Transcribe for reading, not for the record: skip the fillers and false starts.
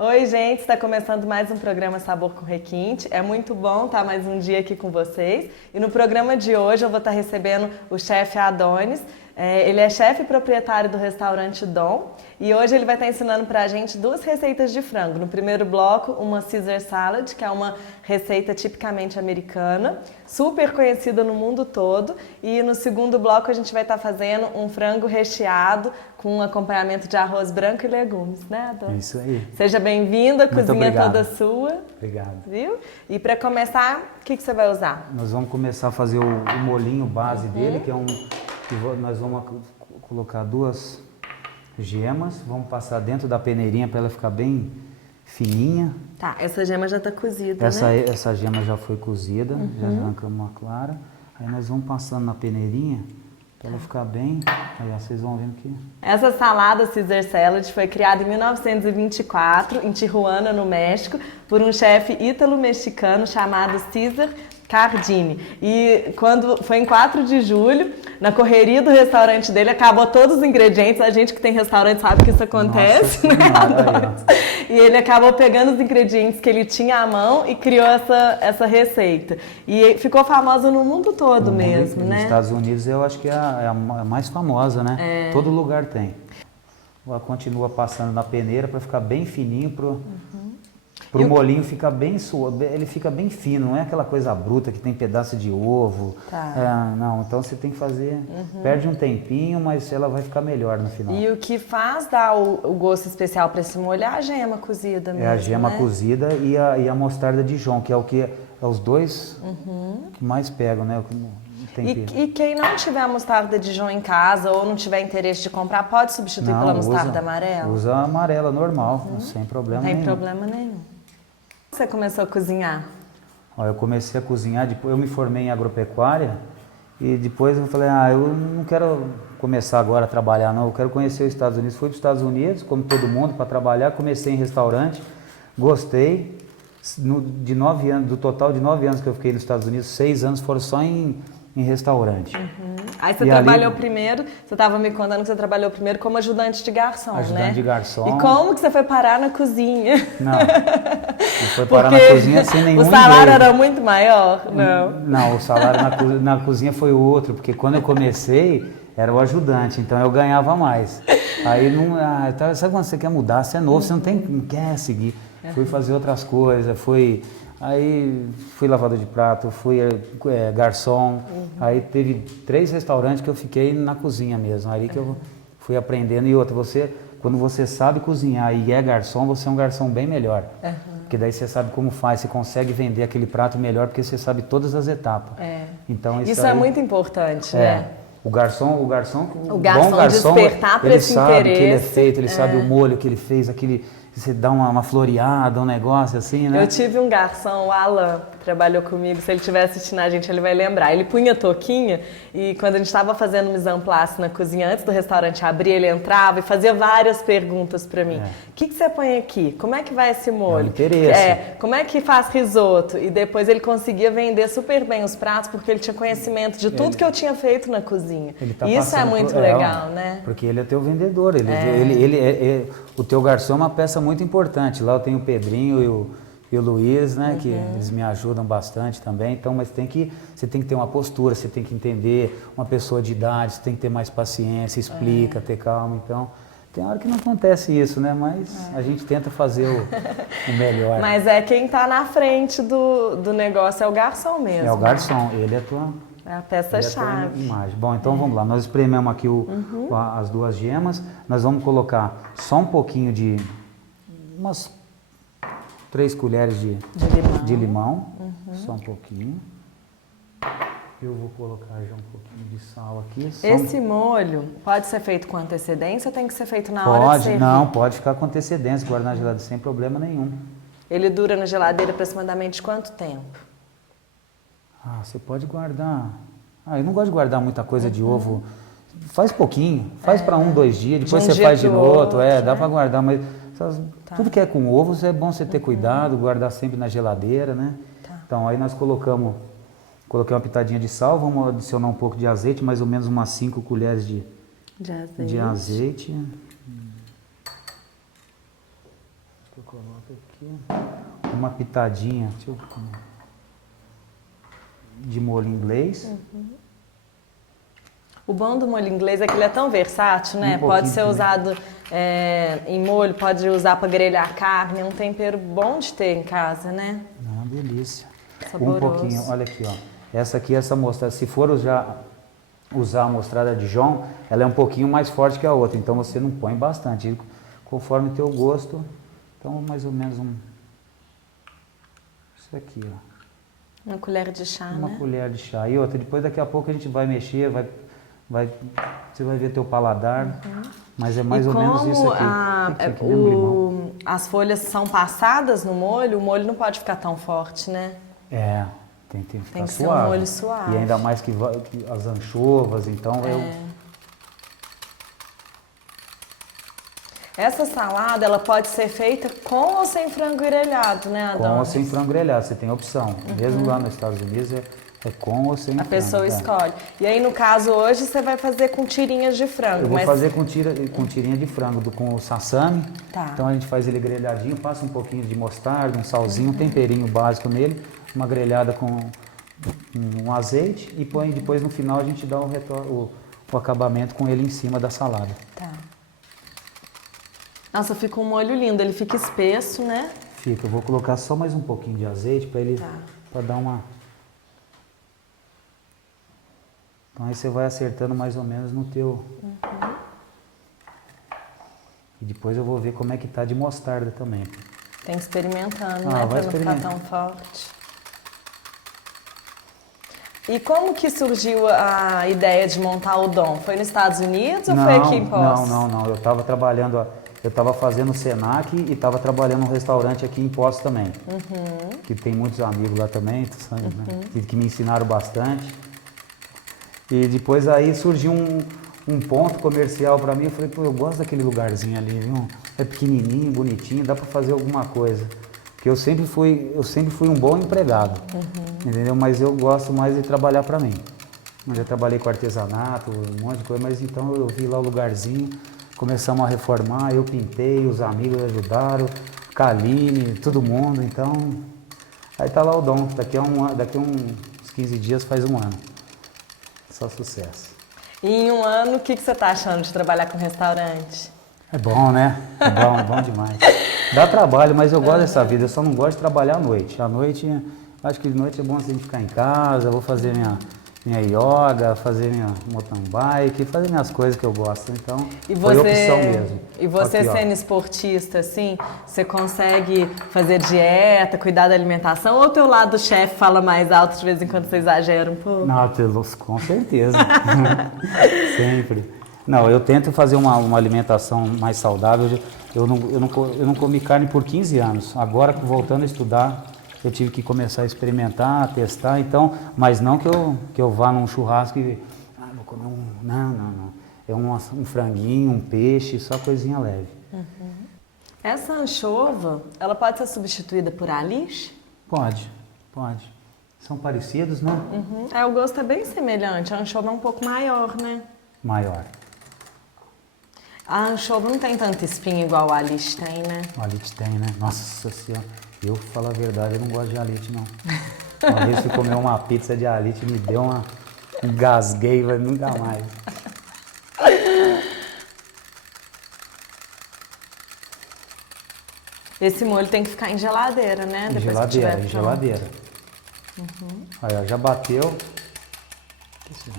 Oi, gente, está começando mais um programa Sabor com Requinte. É muito bom estar mais um dia aqui com vocês. E no programa de hoje eu vou estar recebendo o chefe Adonis. Ele é chefe e proprietário do restaurante Dom. E hoje ele vai estar ensinando pra gente duas receitas de frango. No primeiro bloco, uma Caesar Salad, que é uma receita tipicamente americana, super conhecida no mundo todo. E no segundo bloco a gente vai estar fazendo um frango recheado com um acompanhamento de arroz branco e legumes, né, Adonis? Isso aí. Seja bem-vindo, a cozinha obrigado. Toda sua. Obrigado. Viu? E para começar, o que você vai usar? Nós vamos começar a fazer o molhinho base dele, que é nós vamos colocar duas gemas, vamos passar dentro da peneirinha para ela ficar bem fininha. Tá, essa gema já está cozida, né? Essa gema já foi cozida, já arrancamos uma clara. Aí nós vamos passando na peneirinha para ela ficar bem. Aí vocês vão vendo que... Essa salada Caesar Salad foi criada em 1924 em Tijuana, no México, por um chefe ítalo-mexicano chamado César Cardini. E quando foi em 4 de julho, na correria do restaurante dele, acabou todos os ingredientes. A gente que tem restaurante sabe que isso acontece, Nossa, né? E ele acabou pegando os ingredientes que ele tinha à mão e criou essa receita. E ficou famosa no mundo todo mesmo, né? Nos Estados Unidos eu acho que é a mais famosa, né? Todo lugar tem. Ela continua passando na peneira para ficar bem fininho pro molhinho ficar bem suave, ele fica bem fino, não é aquela coisa bruta que tem pedaço de ovo. Tá. Não, então você tem que fazer, perde um tempinho, mas ela vai ficar melhor no final. E o que faz dar o gosto especial para esse molho é a gema cozida mesmo, É a gema né? cozida e a mostarda Dijon, que é o que é os dois que mais pegam, né? E quem não tiver a mostarda Dijon em casa ou não tiver interesse de comprar, pode substituir pela mostarda amarela? Usa a amarela normal, sem problema nenhum. Não tem problema nenhum. Você começou a cozinhar? Eu comecei a cozinhar, depois eu me formei em agropecuária e depois eu falei, eu não quero começar agora a trabalhar não, eu quero conhecer os Estados Unidos. Fui para os Estados Unidos, como todo mundo, para trabalhar, comecei em restaurante, gostei. De 9 anos, do total de 9 anos que eu fiquei nos Estados Unidos, 6 anos foram só em restaurante. Aí você trabalhou primeiro, você estava me contando que você trabalhou primeiro como ajudante de garçom, né? Ajudante de garçom. E como que você foi parar na cozinha? Não, foi parar na cozinha sem nenhum O salário inglês. era muito maior? Não. Não, o salário na cozinha foi outro, porque quando eu comecei, era o ajudante, então eu ganhava mais. Aí, sabe quando você quer mudar, você é novo, você não quer seguir. Fui fazer outras coisas, aí fui lavador de prato, fui garçom, aí teve 3 restaurantes que eu fiquei na cozinha mesmo, aí que eu fui aprendendo. E outra, quando você sabe cozinhar e é garçom, você é um garçom bem melhor, porque daí você sabe como faz, você consegue vender aquele prato melhor, porque você sabe todas as etapas. Então, isso é muito importante, né? O garçom, O bom garçom garçom, despertar para ele esse sabe interesse. que ele é feito, ele sabe o molho que ele fez, você dá uma floreada, um negócio assim, né? Eu tive um garçom, o Alan, que trabalhou comigo, se ele estiver assistindo a gente, ele vai lembrar. Ele punha touquinha e quando a gente estava fazendo mise en place na cozinha, antes do restaurante abrir, ele entrava e fazia várias perguntas para mim. O que você põe aqui? Como é que vai esse molho? Interesse. Como é que faz risoto? E depois ele conseguia vender super bem os pratos, porque ele tinha conhecimento de tudo que eu tinha feito na cozinha. Isso é muito legal, né? Porque ele é teu vendedor, o teu garçom é uma peça muito importante. Lá eu tenho o Pedrinho e o Luiz, né, que eles me ajudam bastante também. Então, mas você tem que ter uma postura, você tem que entender uma pessoa de idade, você tem que ter mais paciência, explica, ter calma. Então, tem hora que não acontece isso, né? Mas a gente tenta fazer o melhor. Mas quem está na frente do negócio é o garçom mesmo. É o garçom, ele é a peça-chave. Imagem. Bom, então vamos lá. Nós esprememos aqui as 2 gemas. Nós vamos colocar só um pouquinho umas 3 colheres de limão. Só um pouquinho. Eu vou colocar já um pouquinho de sal aqui. Esse molho pode ser feito com antecedência ou tem que ser feito na hora de servir? Não, pode ficar com antecedência, guardar na geladeira sem problema nenhum. Ele dura na geladeira aproximadamente quanto tempo? Você pode guardar. Eu não gosto de guardar muita coisa de ovo. Faz pouquinho, faz para 1, 2 dias, depois você faz de outro. Dá para guardar, mas tudo que é com ovos é bom você ter cuidado, guardar sempre na geladeira, né? Então aí nós coloquei uma pitadinha de sal, vamos adicionar um pouco de azeite, mais ou menos umas 5 colheres de azeite. que eu coloco aqui? Uma pitadinha, deixa eu... de molho inglês. O bom do molho inglês é que ele é tão versátil, né? Pode ser usado em molho, pode usar para grelhar carne, é um tempero bom de ter em casa, né? Uma delícia. Saboroso. Um pouquinho, olha aqui, ó. Essa mostarda, se for usar a mostarda Dijon, ela é um pouquinho mais forte que a outra, então você não põe bastante, conforme o teu gosto. Então, mais ou menos isso aqui, ó. Uma colher de chá, Uma né? colher de chá. E outra, depois daqui a pouco a gente vai mexer, você vai ver teu paladar, mas é mais ou menos isso aqui. Isso aqui mesmo, limão. As folhas são passadas no molho, o molho não pode ficar tão forte, né? Tem que ficar Tem que suave. ser um molho suave. E ainda mais que as anchovas, então Essa salada, ela pode ser feita com ou sem frango grelhado, né, Adonis? com ou sem frango grelhado, você tem opção. Mesmo lá nos Estados Unidos é com ou sem A frango. pessoa escolhe. E aí, no caso, hoje, você vai fazer com tirinhas de frango. Eu vou fazer com tirinha de frango, com o sassami. Tá. Então a gente faz ele grelhadinho, passa um pouquinho de mostarda, um salzinho, um temperinho básico nele, uma grelhada com um azeite e põe depois no final a gente dá o acabamento com ele em cima da salada. Tá. Nossa, fica um molho lindo, ele fica espesso, né? Fica, eu vou colocar só mais um pouquinho de azeite para ele para dar uma. Então aí você vai acertando mais ou menos no teu. E depois eu vou ver como é que tá de mostarda também. Tem que ir experimentando, Ah, né? vai Pra não ficar experimentar. tão forte. E como que surgiu a ideia de montar o Dom? Foi nos Estados Unidos ou foi aqui em Poços? Não. Eu estava trabalhando, eu estava fazendo o Senac e estava trabalhando num restaurante aqui em Poços também. Que tem muitos amigos lá também, sabe, né? que me ensinaram bastante. E depois aí surgiu um ponto comercial para mim. Eu falei, pô, eu gosto daquele lugarzinho ali, viu? É pequenininho, bonitinho, dá para fazer alguma coisa. Porque eu sempre fui um bom empregado, entendeu? Mas eu gosto mais de trabalhar para mim. Eu já trabalhei com artesanato, um monte de coisa, mas então eu vi lá o lugarzinho, começamos a reformar, eu pintei, os amigos ajudaram, Kaline, todo mundo, então... Aí tá lá o Dom, daqui uns 15 dias faz um ano. Só sucesso. E em um ano, o que você tá achando de trabalhar com restaurante? É bom, né? É bom demais. Dá trabalho, mas eu gosto dessa vida, eu só não gosto de trabalhar à noite. À noite, acho que de noite é bom a gente ficar em casa, vou fazer minha yoga, fazer minha mountain bike, fazer minhas coisas que eu gosto. Então, foi opção mesmo. E você aqui, sendo esportista, assim, você consegue fazer dieta, cuidar da alimentação, ou o teu lado chefe fala mais alto de vez em quando você exagera um pouco? Não, com certeza. Sempre. Não, eu tento fazer uma alimentação mais saudável. Eu não comi carne por 15 anos. Agora, voltando a estudar, eu tive que começar a experimentar, testar. Então, mas não que eu vá num churrasco e vou comer Não. É um franguinho, um peixe, só coisinha leve. Essa anchova, ela pode ser substituída por aliche? Pode. São parecidos, né? O gosto é bem semelhante. A anchova é um pouco maior, né? Maior. A anchova não tem tanta espinha igual o aliche tem, né? O alite tem, né? Nossa Senhora, eu falo a verdade, eu não gosto de alite, não. Uma vez fui comer uma pizza de alite, me deu um gasguei, mas nunca mais. Esse molho tem que ficar em geladeira, né? Depois que tiver pronto. Geladeira. Aí, ó, já bateu. Assim.